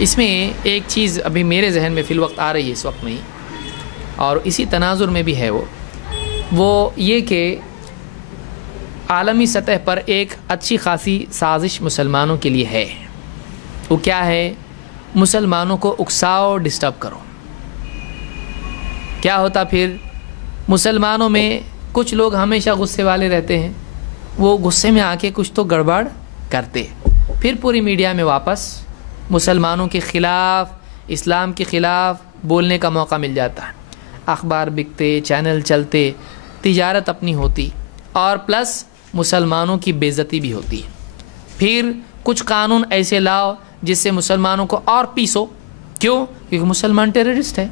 اس میں ایک چیز ابھی میرے ذہن میں فی الوقت آ رہی ہے اس وقت میں ہی، اور اسی تناظر میں بھی ہے وہ یہ کہ عالمی سطح پر ایک اچھی خاصی سازش مسلمانوں کے لیے ہے۔ وہ کیا ہے؟ مسلمانوں کو اکساؤ، ڈسٹرب کرو۔ کیا ہوتا پھر؟ مسلمانوں میں کچھ لوگ ہمیشہ غصے والے رہتے ہیں، وہ غصے میں آ کے کچھ تو گڑبڑ کرتے، پھر پوری میڈیا میں واپس مسلمانوں کے خلاف، اسلام کے خلاف بولنے کا موقع مل جاتا ہے۔ اخبار بکتے، چینل چلتے، تجارت اپنی ہوتی، اور پلس مسلمانوں کی بے عزتی بھی ہوتی۔ پھر کچھ قانون ایسے لاؤ جس سے مسلمانوں کو اور پیسو، کیوں؟ کیونکہ مسلمان ٹیررسٹ ہے۔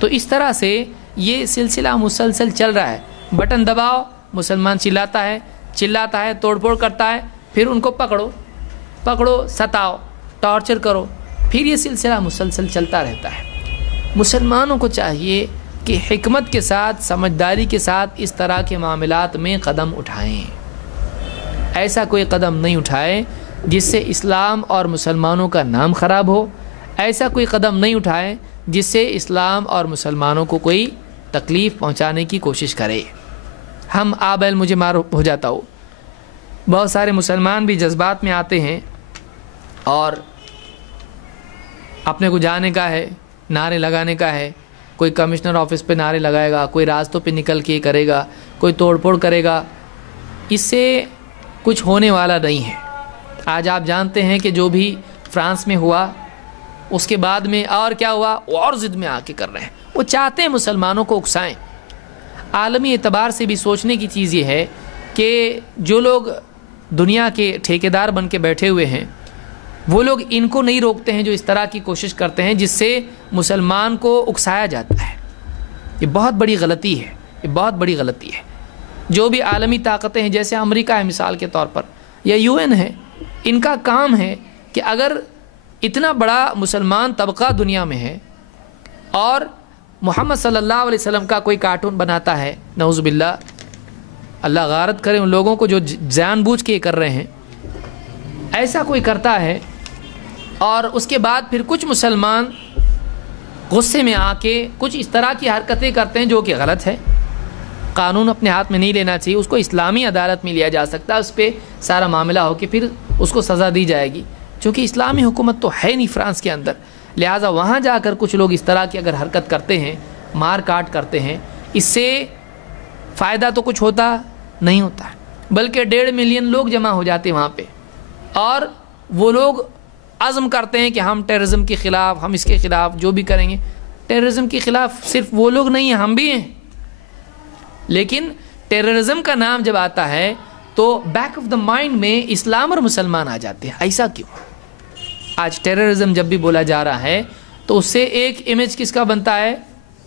تو اس طرح سے یہ سلسلہ مسلسل چل رہا ہے۔ بٹن دباؤ، مسلمان چلاتا ہے، توڑ پھوڑ کرتا ہے، پھر ان کو پکڑو، ستاؤ، ٹارچر کرو، پھر یہ سلسلہ مسلسل چلتا رہتا ہے۔ مسلمانوں کو چاہیے کہ حکمت کے ساتھ، سمجھداری کے ساتھ اس طرح کے معاملات میں قدم اٹھائیں۔ ایسا کوئی قدم نہیں اٹھائے جس سے اسلام اور مسلمانوں کا نام خراب ہو، ایسا کوئی قدم نہیں اٹھائے جس سے اسلام اور مسلمانوں کو کوئی تکلیف پہنچانے کی کوشش کرے۔ ہم آبل مجھے معروف ہو جاتا ہو، بہت سارے مسلمان بھی جذبات میں آتے ہیں اور اپنے کو جانے کا ہے، نعرے لگانے کا ہے، کوئی کمشنر آفس پہ نعرے لگائے گا، کوئی راستوں پہ نکل کے کرے گا، کوئی توڑ پھوڑ کرے گا۔ اس سے کچھ ہونے والا نہیں ہے۔ آج آپ جانتے ہیں کہ جو بھی فرانس میں ہوا، اس کے بعد میں اور کیا ہوا، اور ضد میں آ کے کر رہے ہیں۔ وہ چاہتے ہیں مسلمانوں کو اکسائیں۔ عالمی اعتبار سے بھی سوچنے کی چیز یہ ہے کہ جو لوگ دنیا کے ٹھیکیدار بن کے بیٹھے ہوئے ہیں، وہ لوگ ان کو نہیں روکتے ہیں جو اس طرح کی کوشش کرتے ہیں جس سے مسلمان کو اکسایا جاتا ہے۔ یہ بہت بڑی غلطی ہے، یہ بہت بڑی غلطی ہے۔ جو بھی عالمی طاقتیں ہیں، جیسے امریکہ ہے مثال کے طور پر، یا UN ہے، ان کا کام ہے کہ اگر اتنا بڑا مسلمان طبقہ دنیا میں ہے اور محمد صلی اللہ علیہ وسلم کا کوئی کارٹون بناتا ہے، نعوذ باللہ، اللہ غارت کرے ان لوگوں کو جو جان بوجھ کے کر رہے ہیں، ایسا کوئی کرتا ہے اور اس کے بعد پھر کچھ مسلمان غصے میں آ کے کچھ اس طرح کی حرکتیں کرتے ہیں جو کہ غلط ہے۔ قانون اپنے ہاتھ میں نہیں لینا چاہیے، اس کو اسلامی عدالت میں لیا جا سکتا ہے، اس پہ سارا معاملہ ہو کے پھر اس کو سزا دی جائے گی، چونکہ اسلامی حکومت تو ہے نہیں فرانس کے اندر۔ لہٰذا وہاں جا کر کچھ لوگ اس طرح کی اگر حرکت کرتے ہیں، مار کاٹ کرتے ہیں، اس سے فائدہ تو کچھ ہوتا نہیں ہوتا، بلکہ 1.5 ملین لوگ جمع ہو جاتے ہیں وہاں پہ، اور وہ لوگ عزم کرتے ہیں کہ ہم ٹیررزم کے خلاف، ہم اس کے خلاف جو بھی کریں گے۔ ٹیررزم کے خلاف صرف وہ لوگ نہیں ہیں، ہم بھی ہیں، لیکن ٹیررزم کا نام جب آتا ہے تو بیک آف دا مائنڈ میں اسلام اور مسلمان آ جاتے ہیں۔ ایسا کیوں؟ آج ٹیررزم جب بھی بولا جا رہا ہے تو اس سے ایک امیج کس کا بنتا ہے؟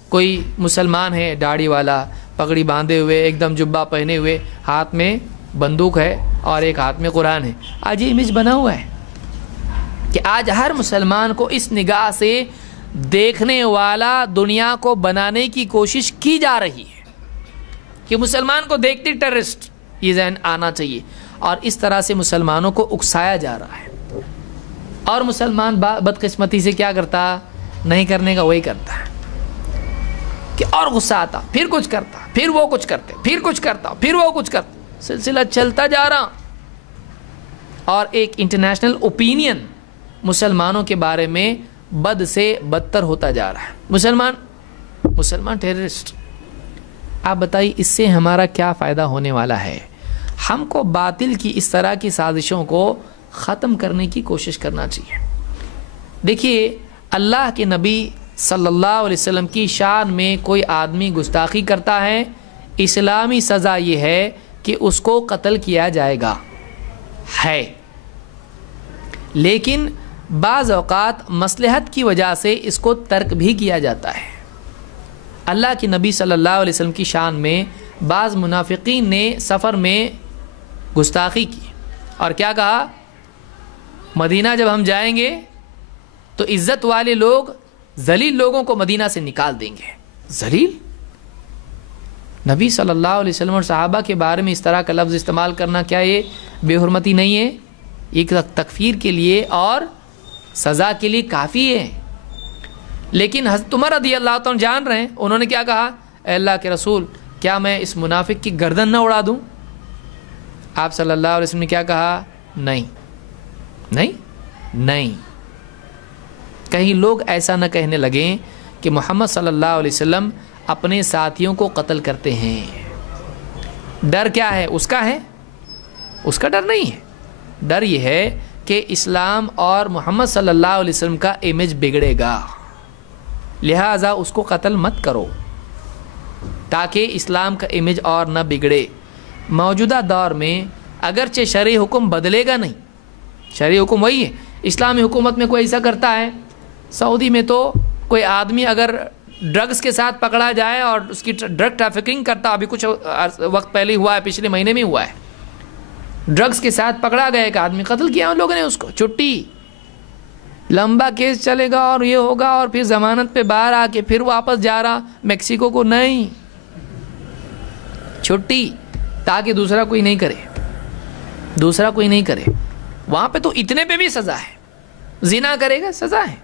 کوئی مسلمان ہے داڑھی والا، پگڑی باندھے ہوئے، ایک دم جبہ پہنے ہوئے، ہاتھ میں بندوق ہے اور ایک ہاتھ میں قرآن ہے۔ آج یہ امیج بنا ہوا ہے کہ آج ہر مسلمان کو اس نگاہ سے دیکھنے والا دنیا کو بنانے کی کوشش کی جا رہی ہے کہ مسلمان کو دیکھتے ٹیررسٹ، یہ ذہن آنا چاہیے، اور اس طرح سے مسلمانوں کو اکسایا جا رہا ہے۔ اور مسلمان بدقسمتی سے کیا کرتا؟ نہیں کرنے کا وہی کرتا ہے کہ اور غصہ آتا، پھر کچھ کرتا، پھر وہ کچھ کرتے، پھر کچھ کرتا، پھر وہ کچھ کرتا، سلسلہ چلتا جا رہا۔ اور ایک انٹرنیشنل اوپینین مسلمانوں کے بارے میں بد سے بدتر ہوتا جا رہا ہے۔ مسلمان ٹیررسٹ۔ آپ بتائیے اس سے ہمارا کیا فائدہ ہونے والا ہے؟ ہم کو باطل کی اس طرح کی سازشوں کو ختم کرنے کی کوشش کرنا چاہیے۔ دیکھیے، اللہ کے نبی صلی اللہ علیہ وسلم کی شان میں کوئی آدمی گستاخی کرتا ہے، اسلامی سزا یہ ہے کہ اس کو قتل کیا جائے گا ہے، لیکن بعض اوقات مصلحت کی وجہ سے اس کو ترک بھی کیا جاتا ہے۔ اللہ کے نبی صلی اللہ علیہ وسلم کی شان میں بعض منافقین نے سفر میں گستاخی کی اور کیا کہا؟ مدینہ جب ہم جائیں گے تو عزت والے لوگ ذلیل لوگوں کو مدینہ سے نکال دیں گے۔ ذلیل؟ نبی صلی اللہ علیہ وسلم اور صحابہ کے بارے میں اس طرح کا لفظ استعمال کرنا کیا یہ بے حرمتی نہیں ہے؟ ایک تکفیر کے لیے اور سزا کے لیے کافی ہے. لیکن حضرت عمر رضی اللہ عنہ جان رہے ہیں, انہوں نے کیا کہا, اے اللہ کے رسول کیا میں اس منافق کی گردن نہ اڑا دوں؟ آپ صلی اللہ علیہ وسلم نے کیا کہا, نہیں نہیں نہیں. کہیں لوگ ایسا نہ کہنے لگیں کہ محمد صلی اللہ علیہ وسلم اپنے ساتھیوں کو قتل کرتے ہیں. ڈر کیا ہے اس کا؟ ہے اس کا ڈر نہیں ہے. ڈر یہ ہے کہ اسلام اور محمد صلی اللہ علیہ وسلم کا امیج بگڑے گا, لہٰذا اس کو قتل مت کرو تاکہ اسلام کا امیج اور نہ بگڑے. موجودہ دور میں اگرچہ شرعی حکم بدلے گا نہیں, شرعی حکم وہی ہے. اسلامی حکومت میں کوئی ایسا کرتا ہے, سعودی میں تو کوئی آدمی اگر ڈرگز کے ساتھ پکڑا جائے اور اس کی ڈرگ ٹریفکنگ کرتا, ابھی کچھ وقت پہلے ہوا ہے, پچھلے مہینے میں ہوا ہے, ڈرگز کے ساتھ پکڑا گیا ایک آدمی, قتل کیا ان لوگوں نے اس کو, چھٹی, لمبا کیس چلے گا اور یہ ہوگا, اور پھر ضمانت پہ باہر آ کے پھر واپس جا رہا میکسیکو کو, نہیں, چھٹی, تاکہ دوسرا کوئی نہیں کرے, دوسرا کوئی نہیں کرے. وہاں پہ تو اتنے پہ بھی سزا ہے, زنا کرے گا سزا ہے.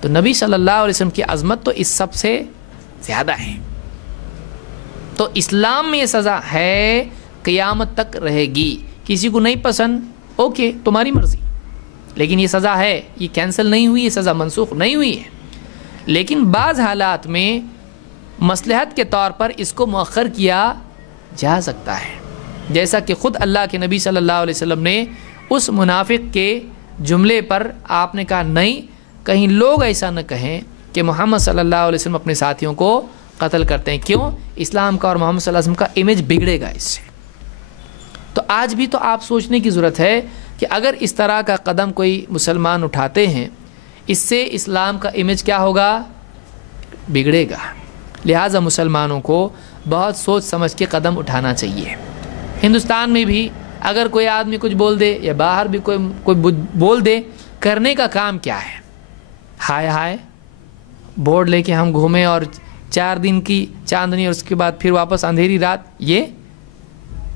تو نبی صلی اللہ علیہ وسلم کی عظمت تو اس سب سے زیادہ ہے. تو اسلام میں یہ سزا ہے, قیامت تک رہے گی. کسی کو نہیں پسند, اوکے تمہاری مرضی, لیکن یہ سزا ہے, یہ کینسل نہیں ہوئی, یہ سزا منسوخ نہیں ہوئی ہے. لیکن بعض حالات میں مصلحت کے طور پر اس کو مؤخر کیا جا سکتا ہے, جیسا کہ خود اللہ کے نبی صلی اللہ علیہ وسلم نے اس منافق کے جملے پر آپ نے کہا نہیں, کہیں لوگ ایسا نہ کہیں کہ محمد صلی اللہ علیہ وسلم اپنے ساتھیوں کو قتل کرتے ہیں. کیوں؟ اسلام کا اور محمد صلی اللہ علیہ وسلم کا امیج بگڑے گا اس سے. تو آج بھی تو آپ سوچنے کی ضرورت ہے کہ اگر اس طرح کا قدم کوئی مسلمان اٹھاتے ہیں, اس سے اسلام کا امیج کیا ہوگا, بگڑے گا. لہٰذا مسلمانوں کو بہت سوچ سمجھ کے قدم اٹھانا چاہیے. ہندوستان میں بھی اگر کوئی آدمی کچھ بول دے, یا باہر بھی کوئی بول دے, کرنے کا کام کیا ہے, ہائے ہائے بورڈ لے کے ہم گھومیں اور 4 دن کی چاندنی اور اس کے بعد پھر واپس اندھیری رات. یہ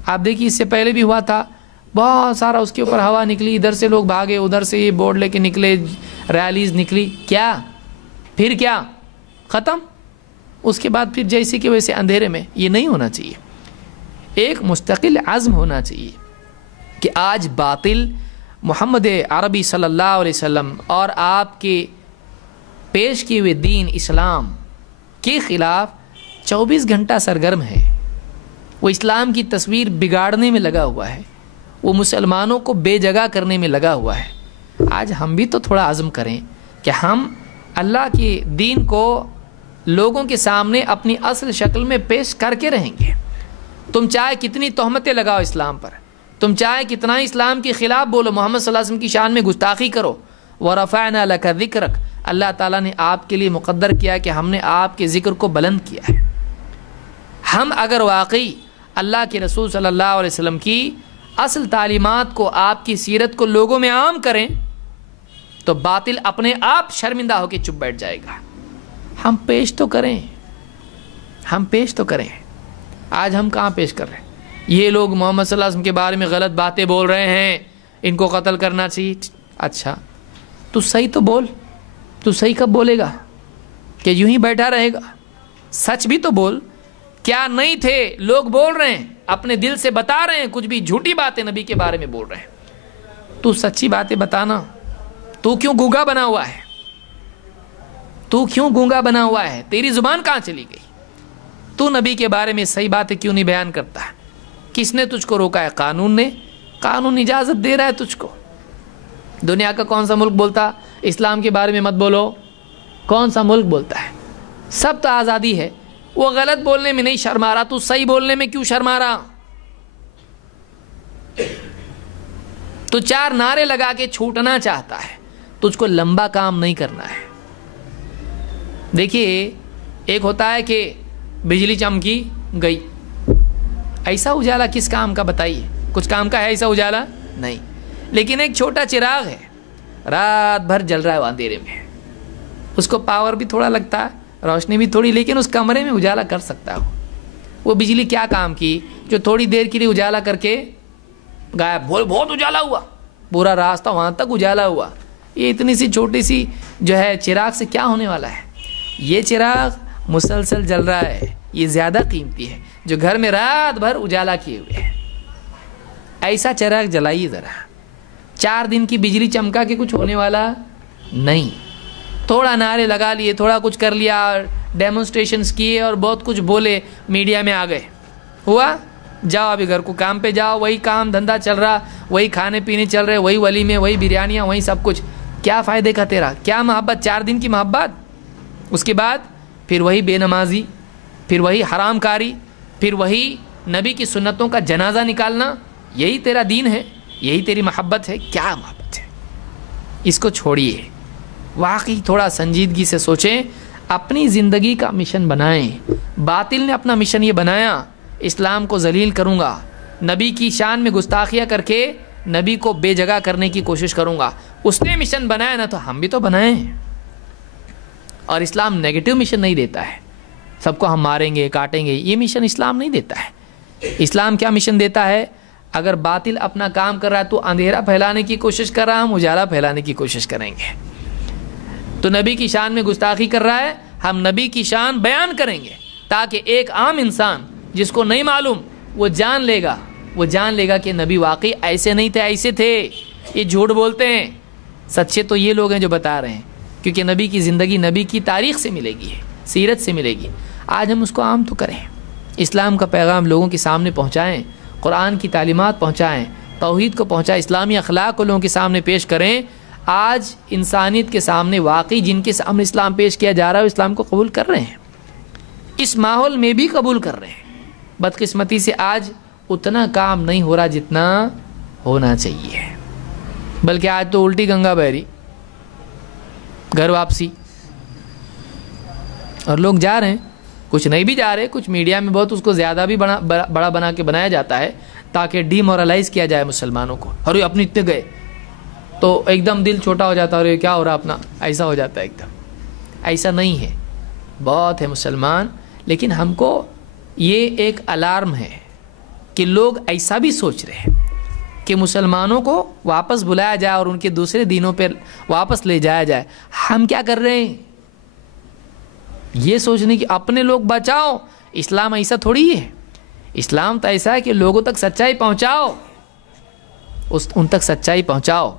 آپ دیکھیے اس سے پہلے بھی ہوا تھا, بہت سارا اس کے اوپر ہوا نکلی, ادھر سے لوگ بھاگے, ادھر سے یہ بورڈ لے کے نکلے, ریلیز نکلی, کیا پھر کیا ختم. اس کے بعد پھر جیسے کہ ویسے اندھیرے میں. یہ نہیں ہونا چاہیے. ایک مستقل عزم ہونا چاہیے کہ آج باطل محمد عربی صلی اللہ علیہ وسلم اور آپ کے پیش کیے ہوئے دین اسلام کے خلاف 24 گھنٹہ سرگرم ہے. وہ اسلام کی تصویر بگاڑنے میں لگا ہوا ہے, وہ مسلمانوں کو بے جگہ کرنے میں لگا ہوا ہے. آج ہم بھی تو تھوڑا عزم کریں کہ ہم اللہ کے دین کو لوگوں کے سامنے اپنی اصل شکل میں پیش کر کے رہیں گے. تم چاہے کتنی تہمتیں لگاؤ اسلام پر, تم چاہے کتنا اسلام کے خلاف بولو, محمد صلی اللہ علیہ وسلم کی شان میں گستاخی کرو, وَرَفَعْنَا لَكَ ذِكْرَكَ, اللہ تعالیٰ نے آپ کے لیے مقدر کیا کہ ہم نے آپ کے ذکر کو بلند کیا ہے. ہم اگر واقعی اللہ کے رسول صلی اللہ علیہ وسلم کی اصل تعلیمات کو, آپ کی سیرت کو لوگوں میں عام کریں تو باطل اپنے آپ شرمندہ ہو کے چپ بیٹھ جائے گا. ہم پیش تو کریں, ہم پیش تو کریں. آج ہم کہاں پیش کر رہے ہیں؟ یہ لوگ محمد صلی اللہ علیہ وسلم کے بارے میں غلط باتیں بول رہے ہیں, ان کو قتل کرنا چاہیے. اچھا تو صحیح تو بول, تو صحیح کب بولے گا کہ یوں ہی بیٹھا رہے گا؟ سچ بھی تو بول. کیا نہیں تھے لوگ بول رہے ہیں, اپنے دل سے بتا رہے ہیں, کچھ بھی جھوٹی باتیں نبی کے بارے میں بول رہے ہیں. تو سچی باتیں بتانا. تو کیوں گونگا بنا ہوا ہے, تو کیوں گونگا بنا ہوا ہے, تیری زبان کہاں چلی گئی؟ تو نبی کے بارے میں صحیح باتیں کیوں نہیں بیان کرتا؟ کس نے تجھ کو روکا ہے؟ قانون نے. قانون اجازت دے رہا ہے تجھ کو. دنیا کا کون سا ملک بولتا اسلام کے بارے میں مت بولو؟ کون سا ملک بولتا ہے؟ سب تو آزادی ہے. وہ غلط بولنے میں نہیں شرما رہا, تو صحیح بولنے میں کیوں شرما رہا؟ تو 4 نعرے لگا کے چھوٹنا چاہتا ہے, تجھ کو لمبا کام نہیں کرنا ہے. دیکھیے ایک ہوتا ہے کہ بجلی چمکی گئی, ایسا اجالا کس کام کا بتائیے؟ کچھ کام کا ہے ایسا اجالا؟ نہیں. لیکن ایک چھوٹا چراغ ہے, رات بھر جل رہا ہے وہ اندھیرے میں, اس کو پاور بھی تھوڑا لگتا ہے, روشنی بھی تھوڑی, لیکن اس کمرے میں اجالا کر سکتا ہے. وہ بجلی کیا کام کی جو تھوڑی دیر کے لیے اجالا کر کے غائب. بہت اجالا ہوا, پورا راستہ وہاں تک اجالا ہوا, یہ اتنی سی چھوٹی سی جو ہے چراغ سے کیا ہونے والا ہے؟ یہ چراغ مسلسل جل رہا ہے، یہ زیادہ قیمتی ہے، جو گھر میں رات بھر اجالا کیے ہوئے ہے۔ ایسا چراغ جلائیے ذرا، 4 دن کی بجلی چمکا کے کچھ ہونے والا نہیں۔ تھوڑا نعرے لگا لیے، تھوڑا کچھ کر لیا، ڈیمونسٹریشنز کیے اور بہت کچھ بولے، میڈیا میں آ گئے، ہوا؟ جاؤ ابھی گھر کو کام پہ جاؤ، وہی کام دھندا چل رہا، وہی کھانے پینے چل رہے، وہی ولیمے، وہی بریانیاں، وہی سب کچھ۔ کیا فائدے کا تیرا؟ کیا محبت؟ 4 دن کی محبت، اس کے بعد پھر وہی بے نمازی، پھر وہی حرام کاری، پھر وہی نبی کی سنتوں کا جنازہ نکالنا۔ یہی تیرا دین ہے؟ یہی تیری محبت ہے؟ کیا محبت ہے؟ اس کو چھوڑیے، واقعی تھوڑا سنجیدگی سے سوچیں، اپنی زندگی کا مشن بنائیں۔ باطل نے اپنا مشن یہ بنایا، اسلام کو ذلیل کروں گا، نبی کی شان میں گستاخیاں کر کے نبی کو بے جگہ کرنے کی کوشش کروں گا۔ اس نے مشن بنایا نا، تو ہم بھی تو بنائیں۔ اور اسلام نیگیٹو مشن نہیں دیتا ہے، سب کو ہم ماریں گے کاٹیں گے، یہ مشن اسلام نہیں دیتا ہے۔ اسلام کیا مشن دیتا ہے؟ اگر باطل اپنا کام کر رہا ہے تو اندھیرا پھیلانے کی کوشش کر رہا ہے، ہم اجالا پھیلانے کی کوشش کریں گے۔ تو نبی کی شان میں گستاخی کر رہا ہے، ہم نبی کی شان بیان کریں گے، تاکہ ایک عام انسان جس کو نہیں معلوم وہ جان لے گا کہ نبی واقعی ایسے نہیں تھے، ایسے تھے، یہ جھوٹ بولتے ہیں۔ سچے تو یہ لوگ ہیں جو بتا رہے ہیں، کیونکہ نبی کی زندگی نبی کی تاریخ سے ملے گی، سیرت سے ملے گی۔ آج ہم اس کو عام تو کریں، اسلام کا پیغام لوگوں کے سامنے پہنچائیں، قرآن کی تعلیمات پہنچائیں، توحید کو پہنچائیں، اسلامی اخلاق کو لوگوں کے سامنے پیش کریں۔ آج انسانیت کے سامنے واقعی جن کے سامنے اسلام پیش کیا جا رہا ہے، اسلام کو قبول کر رہے ہیں، اس ماحول میں بھی قبول کر رہے ہیں۔ بدقسمتی سے آج اتنا کام نہیں ہو رہا جتنا ہونا چاہیے، بلکہ آج تو الٹی گنگا بہ رہی، گھر واپسی۔ اور لوگ جا رہے ہیں، کچھ نہیں بھی جا رہے، کچھ میڈیا میں بہت اس کو زیادہ بھی بڑا بنا کے بنایا جاتا ہے تاکہ ڈی مورلائز کیا جائے مسلمانوں کو۔ اور یہ اپنے اتنے گئے تو ایک دم دل چھوٹا ہو جاتا ہے، اور کیا ہو رہا اپنا، ایسا ہو جاتا ہے ایک دم۔ ایسا نہیں ہے، بہت ہے مسلمان، لیکن ہم کو یہ ایک الارم ہے کہ لوگ ایسا بھی سوچ رہے ہیں کہ مسلمانوں کو واپس بلایا جائے اور ان کے دوسرے دینوں پہ واپس لے جایا جائے۔ ہم کیا کر رہے ہیں؟ یہ سوچنے کہ اپنے لوگ بچاؤ۔ اسلام ایسا تھوڑی ہے، اسلام تو ایسا ہے کہ لوگوں تک سچائی پہنچاؤ، ان تک سچائی پہنچاؤ۔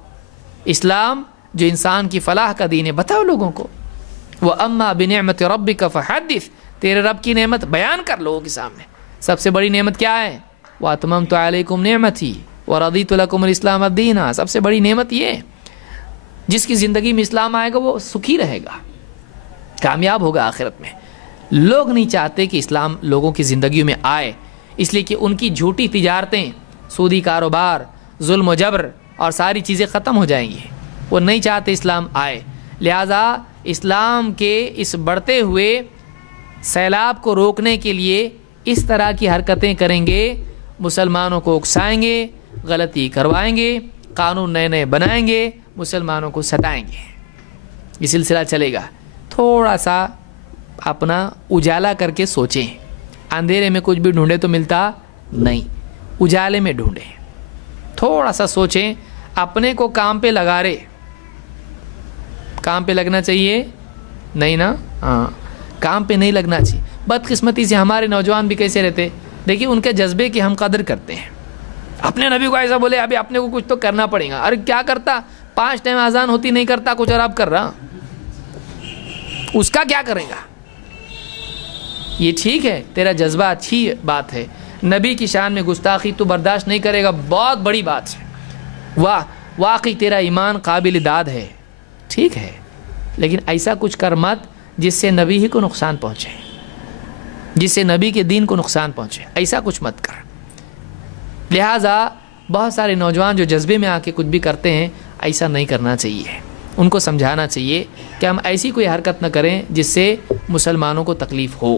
اسلام جو انسان کی فلاح کا دین ہے، بتاؤ لوگوں کو۔ وَأَمَّا بِنِعْمَةِ رَبِّكَ فَحَدِّثْ، تیرے رب کی نعمت بیان کر لوگوں کے سامنے۔ سب سے بڑی نعمت کیا ہے؟ وَأَتْمَمْتُ عَلَيْكُمْ نِعْمَتِي وَرَضِيتُ لَكُمُ الْإِسْلَامَ دِينًا۔ سب سے بڑی نعمت یہ ہے، جس کی زندگی میں اسلام آئے گا وہ سکھی رہے گا، کامیاب ہوگا آخرت میں۔ لوگ نہیں چاہتے کہ اسلام لوگوں کی زندگیوں میں آئے، اس لیے کہ ان کی جھوٹی تجارتیں، سودی کاروبار، ظلم و جبر اور ساری چیزیں ختم ہو جائیں گی۔ وہ نہیں چاہتے اسلام آئے، لہٰذا اسلام کے اس بڑھتے ہوئے سیلاب کو روکنے کے لیے اس طرح کی حرکتیں کریں گے، مسلمانوں کو اکسائیں گے، غلطی کروائیں گے، قانون نئے نئے بنائیں گے، مسلمانوں کو ستائیں گے۔ یہ سلسلہ چلے گا۔ تھوڑا سا اپنا اجالا کر کے سوچیں، اندھیرے میں کچھ بھی ڈھونڈے تو ملتا نہیں، اجالے میں ڈھونڈیں۔ تھوڑا سا سوچیں، اپنے کو کام پہ لگا رہے، کام پہ لگنا چاہیے نہیں نا؟ ہاں، کام پہ نہیں لگنا چاہیے۔ بدقسمتی سے ہمارے نوجوان بھی کیسے رہتے، دیکھیے ان کے جذبے کی ہم قدر کرتے ہیں۔ اپنے نبی کو ایسا بولے، ابھی اپنے کو کچھ تو کرنا پڑے گا۔ ارے کیا کرتا، 5 ٹائم اذان ہوتی نہیں کرتا کچھ، اور اب کر رہا، اس کا کیا کرے گا؟ یہ ٹھیک ہے، تیرا جذبہ اچھی بات ہے، نبی کی شان میں گستاخی تو برداشت نہیں کرے گا، بہت بڑی بات ہے، واہ واقعی تیرا ایمان قابل داد ہے، ٹھیک ہے، لیکن ایسا کچھ کر مت جس سے نبی ہی کو نقصان پہنچے، جس سے نبی کے دین کو نقصان پہنچے، ایسا کچھ مت کر۔ لہٰذا بہت سارے نوجوان جو جذبے میں آ کے کچھ بھی کرتے ہیں، ایسا نہیں کرنا چاہیے، ان کو سمجھانا چاہیے کہ ہم ایسی کوئی حرکت نہ کریں جس سے مسلمانوں کو تکلیف ہو،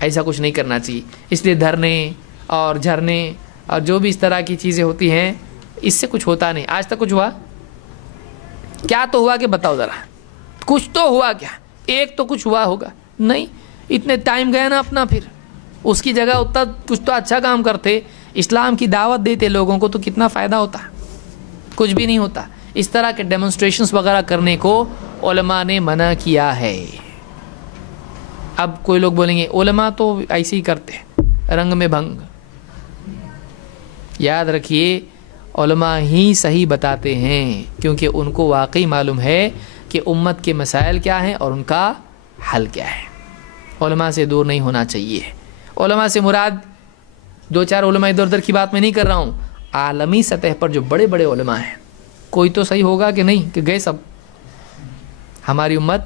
ایسا کچھ نہیں کرنا چاہیے۔ اس لیے دھرنے اور جھرنے اور جو بھی اس طرح کی چیزیں ہوتی ہیں، اس سے کچھ ہوتا نہیں۔ آج تک کچھ ہوا کیا؟ تو ہوا کہ بتاؤ ذرا، کچھ تو ہوا کیا؟ ایک تو کچھ ہوا ہوگا نہیں، اتنے ٹائم گیا نا اپنا، پھر اس کی جگہ اتنا کچھ تو اچھا کام کرتے، اسلام کی دعوت دیتے لوگوں کو، تو کتنا فائدہ ہوتا، کچھ بھی نہیں ہوتا۔ اس طرح کے ڈیمونسٹریشنز وغیرہ کرنے کو علماء نے منع کیا ہے۔ اب کوئی لوگ بولیں گے علماء تو ایسے ہی کرتے ہیں، رنگ میں بھنگ۔ یاد رکھیے علماء ہی صحیح بتاتے ہیں، کیونکہ ان کو واقعی معلوم ہے کہ امت کے مسائل کیا ہیں اور ان کا حل کیا ہے۔ علماء سے دور نہیں ہونا چاہیے۔ علماء سے مراد دو چار علماء ادھر ادھر کی بات میں نہیں کر رہا ہوں، عالمی سطح پر جو بڑے بڑے علماء ہیں، کوئی تو صحیح ہوگا کہ نہیں کہ گئے سب؟ ہماری امت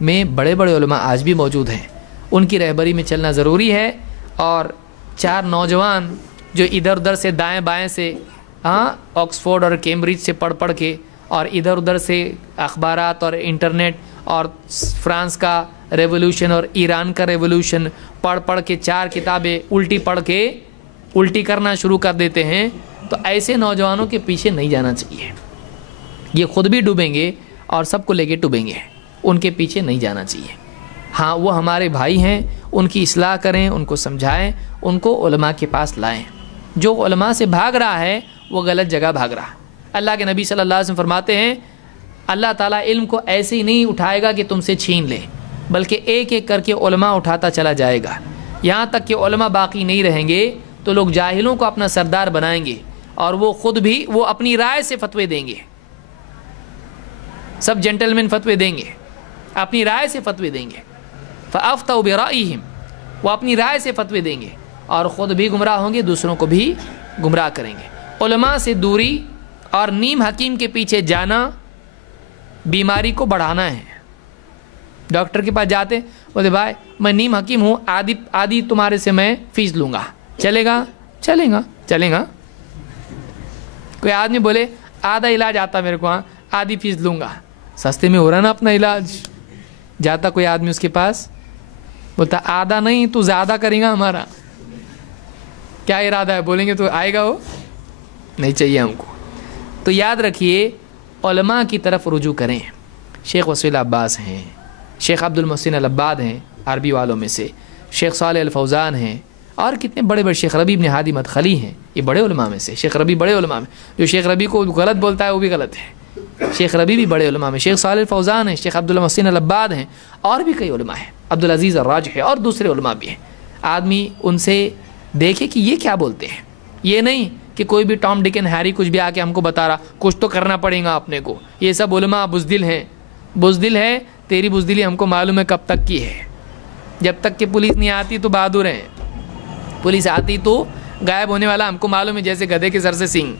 میں بڑے بڑے علماء آج بھی موجود ہیں، ان کی رہبری میں چلنا ضروری ہے۔ اور چار نوجوان جو ادھر ادھر سے دائیں بائیں سے آکسفورڈ اور کیمبرج سے پڑھ کے اور ادھر ادھر سے اخبارات اور انٹرنیٹ اور فرانس کا ریولوشن اور ایران کا ریولوشن پڑھ کے چار کتابیں الٹی پڑھ کے الٹی کرنا شروع کر دیتے ہیں، تو ایسے نوجوانوں کے پیچھے نہیں جانا چاہیے۔ یہ خود بھی ڈوبیں گے اور سب کو لے کے ڈوبیں گے، ان کے پیچھے نہیں جانا چاہیے۔ ہاں وہ ہمارے بھائی ہیں، ان کی اصلاح کریں، ان کو سمجھائیں، ان کو علماء کے پاس لائیں۔ جو علماء سے بھاگ رہا ہے وہ غلط جگہ بھاگ رہا ہے۔ اللہ کے نبی صلی اللہ علیہ وسلم فرماتے ہیں اللہ تعالیٰ علم کو ایسے ہی نہیں اٹھائے گا کہ تم سے چھین لے، بلکہ ایک ایک کر کے علماء اٹھاتا چلا جائے گا، یہاں تک کہ علماء باقی نہیں رہیں گے تو لوگ جاہلوں کو اپنا سردار بنائیں گے اور وہ خود بھی وہ اپنی رائے سے فتوے دیں گے۔ سب جنٹلمین فتوے دیں گے، اپنی رائے سے فتوے دیں گے۔ فَأَفْتَوْا بِرَأْيِهِمْ، وہ اپنی رائے سے فتوے دیں گے اور خود بھی گمراہ ہوں گے، دوسروں کو بھی گمراہ کریں گے۔ علماء سے دوری اور نیم حکیم کے پیچھے جانا بیماری کو بڑھانا ہے۔ ڈاکٹر کے پاس جاتے بولتے بھائی میں نیم حکیم ہوں، آدھی تمہارے سے میں فیس لوں گا، چلے گا؟ چلے گا۔ کوئی آدمی بولے آدھا علاج آتا میرے کو، آدھی فیس لوں گا، سستے میں ہو رہا نا اپنا علاج۔ جاتا کوئی آدمی اس کے پاس، بولتا آدھا نہیں تو زیادہ کرے گا ہمارا، کیا ارادہ ہے؟ بولیں گے تو آئے گا، وہ نہیں چاہیے ہم کو۔ تو یاد رکھیے علماء کی طرف رجوع کریں۔ شیخ وسیل عباس ہیں، شیخ عبد المحسن العباد ہیں عربی والوں میں سے، شیخ صالح الفوزان ہیں، اور کتنے بڑے بڑے، شیخ ربیع بن ہادی مدخلی ہیں، یہ بڑے علماء میں سے۔ شیخ ربیع بڑے علماء میں، جو شیخ ربیع کو غلط بولتا ہے وہ بھی غلط ہے۔ شیخ ربیع بھی بڑے علماء میں، شیخ صالح الفوزان ہیں، شیخ عبد المحسن العباد ہیں، اور بھی کئی علماء ہیں، عبدالعزیز الراجح ہے، اور دوسرے علماء بھی ہیں۔ آدمی ان سے دیکھے کہ یہ کیا بولتے ہیں، یہ نہیں کہ کوئی بھی ٹام ڈک اینڈ ہیری کچھ بھی آ کے ہم کو بتا رہا، کچھ تو کرنا پڑے گا اپنے کو۔ یہ سب علماء بزدل ہیں، بزدل ہے، تیری بزدلی ہم کو معلوم ہے کب تک کی ہے۔ جب تک کہ پولیس نہیں آتی تو بہادر ہیں، پولیس آتی تو غائب ہونے والا ہم کو معلوم ہے، جیسے گدھے کے سر سے سینگ۔